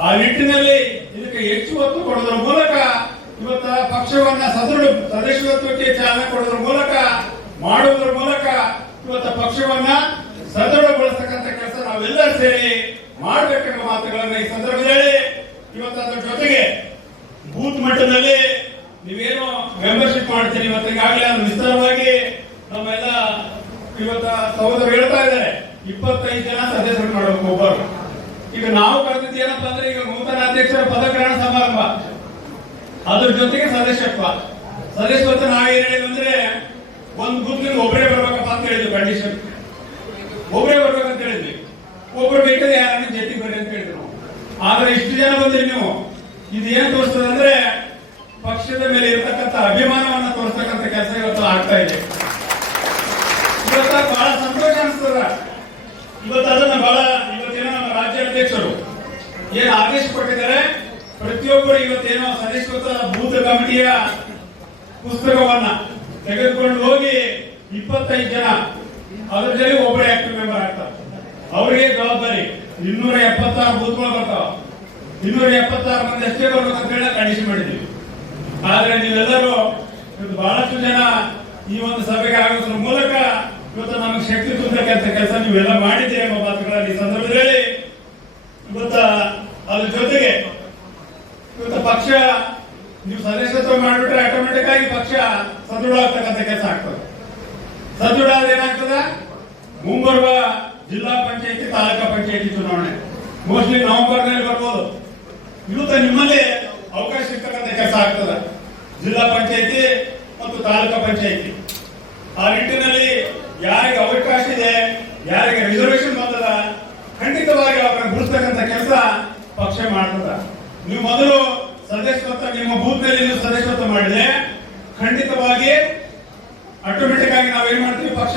ಆ ನಿಟ್ಟಿನಲ್ಲಿ ಇದಕ್ಕೆ ಹೆಚ್ಚು ಒತ್ತು ಕೊಡೋದ್ರ ಮೂಲಕ ಇವತ್ತ ಪಕ್ಷವನ್ನ ಸದಸ್ಯತ್ವಕ್ಕೆ ಚಾಲನೆ ಕೊಡೋದ್ರ ಮೂಲಕ ಮಾಡುವುದರ ಮೂಲಕ ಇವತ್ತ ಪಕ್ಷವನ್ನ ಸದೃಢಗೊಳಿಸತಕ್ಕಂಥ ಕೆಲಸ ನಾವೆಲ್ಲರೂ ಸೇರಿ ಮಾಡಬೇಕೆಂಬ ಮಾತುಗಳನ್ನ ಈ ಸಂದರ್ಭದಲ್ಲಿ ಇವತ್ತು ಅದರ ಜೊತೆಗೆ ಬೂತ್ ಮಟ್ಟದಲ್ಲಿ ನೀವೇನು ಮೆಂಬರ್ಶಿಪ್ ಮಾಡ್ತೀರಿ ಇವತ್ತಿಗಾಗಲೇ ಅದು ವಿಸ್ತಾರವಾಗಿ ನಮ್ಮೆಲ್ಲ ಇವತ್ತ ಸಹೋದರರು ಹೇಳ್ತಾ ಇದ್ದಾರೆ 25 ಜನ ಸದಸ್ಯರು ಮಾಡಬೇಕು ಒಬ್ಬರು. ಈಗ ನಾವು ಕರೆದಿದ್ದು ಏನಪ್ಪಾ ಅಂದ್ರೆ ಈಗ ನೂತನ ಅಧ್ಯಕ್ಷರ ಪದಗ್ರಹಣ ಸಮಾರಂಭ, ಅದ್ರ ಜೊತೆಗೆ ಸದಸ್ಯತ್ವ ನಾವೇನ್ ಹೇಳಿದ್ವಿ ಅಂದ್ರೆ ಒಂದು ಬೂತ್ ಒಬ್ಬರೇ ಬರ್ಬೇಕಪ್ಪ ಅಂತ ಹೇಳಿದ್ವಿ. ಕಂಡೀಷನ್ ಒಬ್ಬರೇ ಬರ್ಬೇಕಂತ ಹೇಳಿದ್ವಿ. ಒಬ್ಬರು ಬೇಕಾದ್ರೆ ಯಾರನ್ನ ಜೊತೆಗೆ ಬರ್ರಿ ಅಂತ ಹೇಳಿದ್ರು ನಾವು. ಆದ್ರೆ ಇಷ್ಟು ಜನ ಬಂದ್ರಿ ನೀವು, ಇದು ಏನ್ ತೋರಿಸ್ತದೆ ಅಂದ್ರೆ ಪಕ್ಷದ ಮೇಲೆ ಇರತಕ್ಕಂಥ ಅಭಿಮಾನವನ್ನ ತೋರಿಸ್ತಕ್ಕಂಥ ಕೆಲಸ ಇವತ್ತು ಆಗ್ತಾ ಇದೆ. ಇವತ್ತ ಬಹಳ ಸಂತೋಷ ಅನಿಸ್ತದ. ಇವತ್ತು ಅದನ್ನ ಇವತ್ತೇನೋ ನಮ್ಮ ರಾಜ್ಯಾಧ್ಯಕ್ಷರು ಏನು ಆದೇಶ ಕೊಟ್ಟಿದ್ದಾರೆ, ಪ್ರತಿಯೊಬ್ಬರು ಇವತ್ತೇನೋ ಸದಸ್ಯತ್ವ ಬೂತ್ ಕಮಿಟಿಯ ಪುಸ್ತಕವನ್ನ ತೆಗೆದುಕೊಂಡು ಹೋಗಿ 25 ಜನ ಅದ್ರ ಜೊತೆ ಒಬ್ಬರೇ ಆಕ್ಟಿವ್ ಮೆಂಬರ್ ಆಗ್ತಾರೆ. ಅವರಿಗೆ ಜವಾಬ್ದಾರಿ 276 ಬೂತ್ಗಳು ಬರ್ತಾವ. 276 ಮಂದಿ ಅಷ್ಟೇ ಬರ್ಬೇಕಂತ ಹೇಳಿ ಕಂಡೀಷನ್ ಮಾಡಿದ್ದೀವಿ. ಆದ್ರೆ ನೀವೆಲ್ಲರೂ ಬಹಳಷ್ಟು ಜನ ಈ ಒಂದು ಸಭೆಗೆ ಆಗೋದ್ರ ಮೂಲಕ ಇವತ್ತು ನಮಗೆ ಶಕ್ತಿ ತುಂಬತಕ್ಕಂಥ ಕೆಲಸ ನೀವೆಲ್ಲ ಮಾಡಿದ್ದೀರಿ ಎಂಬ ಮಾತುಗಳಲ್ಲಿ ಈ ಸಂದರ್ಭದಲ್ಲಿ ಇವತ್ತ ಅದ್ರ ಜೊತೆಗೆ ಇವತ್ತು ಪಕ್ಷ ನೀವು ಸದಸ್ಯತ್ವ ಮಾಡಿಬಿಟ್ರೆ ಆಟೋಮೆಟಿಕ್ ಆಗಿ ಪಕ್ಷ ಸದೃಢ ಆಗ್ತಕ್ಕಂಥ ಕೆಲಸ ಆಗ್ತದೆ. ಸದೃಢ ಆದ್ರೆ ಏನಾಗ್ತದ, ಮುಂಬರುವ ಜಿಲ್ಲಾ ಪಂಚಾಯತಿ ತಾಲೂಕಾ ಪಂಚಾಯತಿ ಚುನಾವಣೆ ಮೋಸ್ಟ್ಲಿ ನವೆಂಬರ್ ನಲ್ಲಿ ಬರ್ಬೋದು. ಇವತ್ತು ನಿಮ್ಮಲ್ಲಿ ಅವಕಾಶ ಸಿಗ್ತಕ್ಕಂಥ ಕೆಲಸ ಆಗ್ತದೆ. ಜಿಲ್ಲಾ ಪಂಚಾಯತಿ ಮತ್ತು ತಾಲೂಕಾ ಪಂಚಾಯತಿ ಆ ನಿಟ್ಟಿನಲ್ಲಿ ಯಾರಿಗೆ ಅವಕಾಶ ಇದೆ, ಯಾರಿಗೆ ರಿಸರ್ವೇಶನ್ ಬಂದದ, ಖಂಡಿತವಾಗಿ ಅವರನ್ನು ಗುರುಸ್ತಕ್ಕಂಥ ಕೆಲಸ ಪಕ್ಷ ಮಾಡ್ತದ. ನೀವು ಮೊದಲು ಸದಸ್ಯತ್ವ ನಿಮ್ಮ ಬೂತ್ ನಲ್ಲಿ ನೀವು ಸದಸ್ಯತ್ವ ಮಾಡಿದೆ, ಖಂಡಿತವಾಗಿ ಆಟೋಮೆಟಿಕ್ ಆಗಿ ನಾವೇನ್ ಮಾಡ್ತೀವಿ, ಪಕ್ಷ